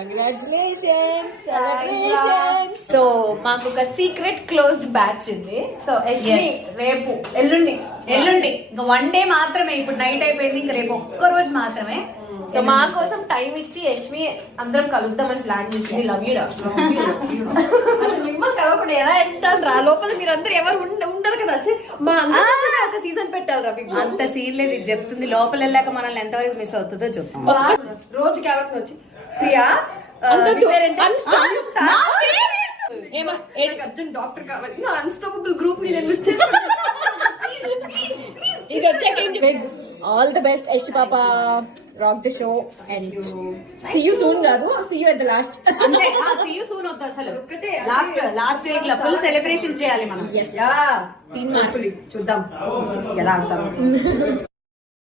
Congratulations celebrations. So మాకు ఒక secret closed batch ఉంది. సో యష్మి రేపు ఎల్లుండి ఇంకా 1 డే మాత్రమే. ఇప్పుడు నైట్ అయిపోయింది, ఇంకా రేపు ఒక్క రోజు మాత్రమే. సో మా కోసం టైం ఇచ్చి యష్మి అందరం కలుద్దామని ప్లాన్ చేసింది. లవ్ యూ రా. మిమ్మల్ని కలవకుండా ఎలా వెళ్తాను రా, లోపల మీరు అందరు ఎవరు ఉండరు కదా. మా ఒక సీజన్ పెట్టాలి రా. అంత సీన్ లేదు, ఇది చెప్తుంది. లోపల వెళ్ళాక మనల్ని ఎంతవరకు మిస్ అవుతుందో చూద్దాం. రోజుకి ఎవరికి వచ్చి ప్రియా అర్జున్ డాక్టర్ కావాలి, నా అన్స్టాపబుల్ గ్రూప్ ని నేను మిస్ చేస్తాను. ఇది వచ్చాక ఏం చెప్పేసి ఆల్ ది బెస్ట్ యష్ పాప, rock the show and see you soon కాదు, see you at the last. అంతే, సీ యూ సూన్ వద్దు అసలు. లాస్ట్ వీక్ లో ఫుల్ సెలబ్రేషన్ చేయాలి మనం. చూద్దాం ఎలా ఆడతాం.